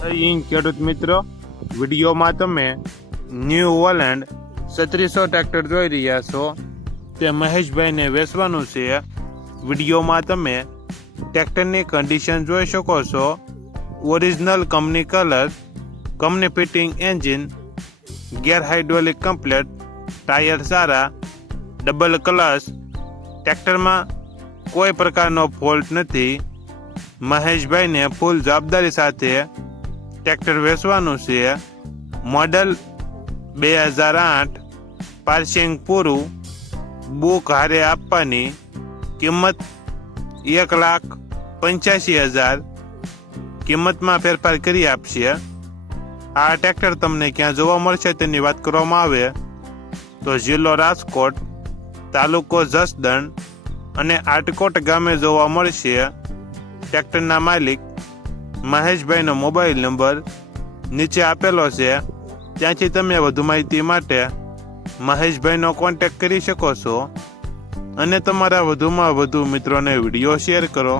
ખેડૂત મિત્રો, વિડીયોમાં તમે ન્યૂ હોલેન્ડ 3600 ટ્રેક્ટર જોઈ રહ્યા છો. તે મહેશભાઈને વેચવાનું છે. વિડીયોમાં તમે ટ્રેક્ટરની કન્ડિશન જોઈ શકો છો. Original company colour, company fitting engine, gear hydraulic complete, tyre સારા, ડબલ ક્લચ. ટ્રેક્ટરમાં કોઈ પ્રકારનો ફોલ્ટ નથી. મહેશભાઈને ફૂલ જવાબદારી સાથે ટ્રેક્ટર વેચવાનું છે. મોડલ 2008, પાર્સિંગ પૂરું, બુક હારે આપવાની. કિંમત 1,85,000. કિંમતમાં ફેરફાર કરી આપશે. આ ટ્રેક્ટર તમને ક્યાં જોવા મળશે તેની વાત કરવામાં આવે તો જિલ્લો રાજકોટ, તાલુકો જસદણ અને આટકોટ ગામે જોવા મળશે. ટ્રેક્ટરના માલિક મહેશભાઈનો મોબાઈલ નંબર નીચે આપેલો છે. ત્યાંથી તમે વધુ માહિતી માટે મહેશભાઈનો કોન્ટેક્ટ કરી શકો છો અને તમારા વધુમાં વધુ મિત્રોને વિડીયો શેર કરો.